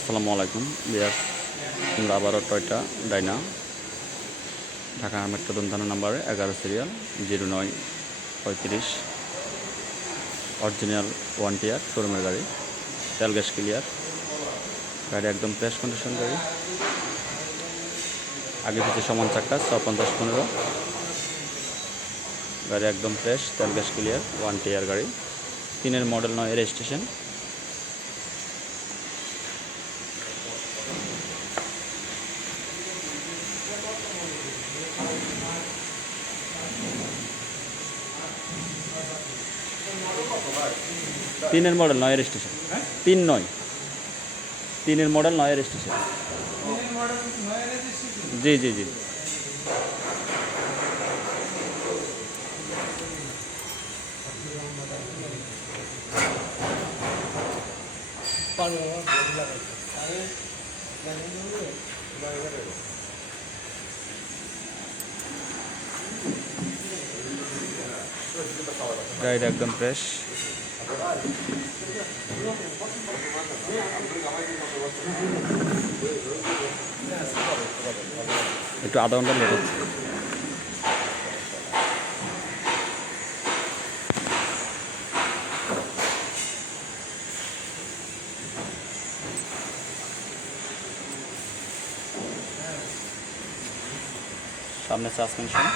আসসালামু আলাইকুম বিয়াস, আমরা আবারও টয়টা ডাইনা ঢাকা আহমেদ কদম থানা নাম্বারে 11 সিরিয়াল 0935 অরিজিনাল 1 টিয়ার শোরুমের গাড়ি, তেল গ্যাস ক্লিয়ার গাড়ি, একদম ফ্রেশ কন্ডিশন গাড়ি। আগে পিছিয়ে সমান চাক্কা 650-15 গাড়ি, একদম ফ্রেশ, তেল গ্যাস ক্লিয়ার 1 টিয়ার গাড়ি। 3-এর মডেল, 9-এর রেজিস্ট্রেশন। তিনের মডেল, 9-এর স্টেশন। 3-এর মডেল, 9-এর স্টেশন। জি জি জি। গাড়িটা একদম ফ্রেশ। একটু আধা ঘন্টা লেট হচ্ছে। সামনে সাসপেনশন,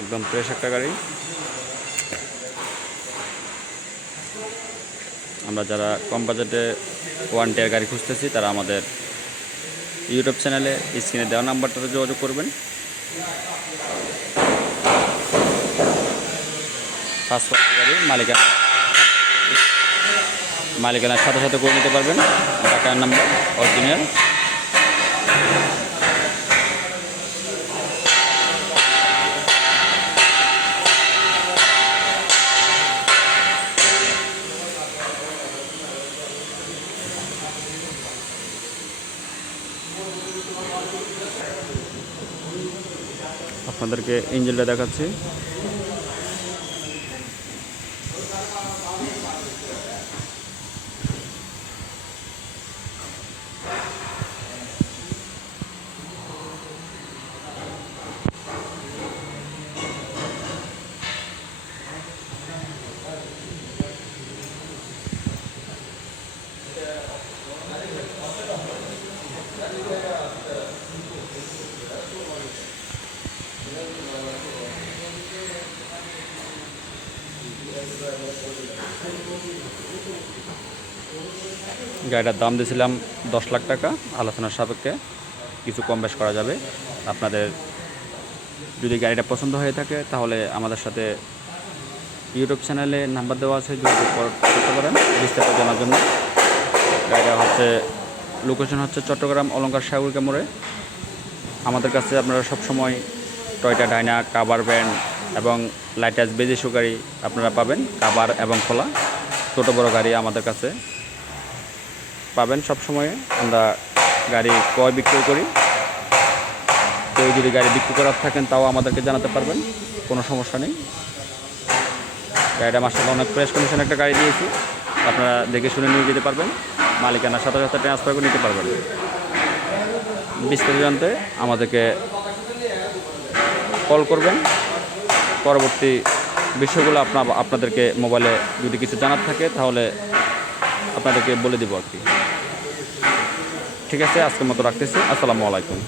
একদম ফ্রেশ একটা গাড়ি। আমরা যারা কম বাজেটে 1 টিয়ার গাড়ি খুঁজতেছি তারা আমাদের ইউটিউব চ্যানেলে স্ক্রিনে দেওয়া নাম্বারটাতে যোগাযোগ করবেন। ফার্স্ট পার্টি গাড়ি, মালিকানার সাথে সাথে করে নিতে পারবেন। ঢাকার নাম্বার অরিজিনাল। আপনাদেরকে ইঞ্জিনটা দেখাচ্ছি। গাড়িটার দাম দিয়েছিলাম 10 লাখ টাকা, আলোচনার সাপেক্ষে কিছু কম বেশ করা যাবে। আপনাদের যদি গাড়িটা পছন্দ হয়ে থাকে তাহলে আমাদের সাথে ইউটিউব চ্যানেলে নাম্বার দেওয়া আছে, যোগাযোগ করতে পারেন বিস্তারিত জানার জন্য। গাড়িটা হচ্ছে লোকেশন হচ্ছে চট্টগ্রাম অলঙ্কার সাগরিকা মোড়ে। আমাদের কাছে আপনারা সবসময় টয়টা ডাইনা, কাভার ভ্যান এবং লাইটাস বেজিসো গাড়ি আপনারা পাবেন। কাভার এবং খোলা ছোটো বড়ো গাড়ি আমাদের কাছে পাবেন সবসময়। আমরা গাড়ি ক্রয় বিক্রয় করি। কেউ যদি গাড়ি বিক্রি করার থাকেন তাও আমাদেরকে জানাতে পারবেন, কোনো সমস্যা নেই। গাড়িটা মাশাআল্লাহ অনেক ফ্রেশ কন্ডিশন একটা গাড়ি দিয়েছি, আপনারা দেখে শুনে নিয়ে যেতে পারবেন। মালিকানার সাথে সাথে ট্রান্সফার করে নিতে পারবেন। বিস্তারিত জানতে আমাদেরকে কল করবেন। পরবর্তী বিষয়গুলো আপনাদেরকে মোবাইলে যদি কিছু জানার থাকে তাহলে আপনাদেরকে বলে দেবো আর কি। ঠিক আছে, আজকের মতো রাখতেছি। আসসালামু আলাইকুম।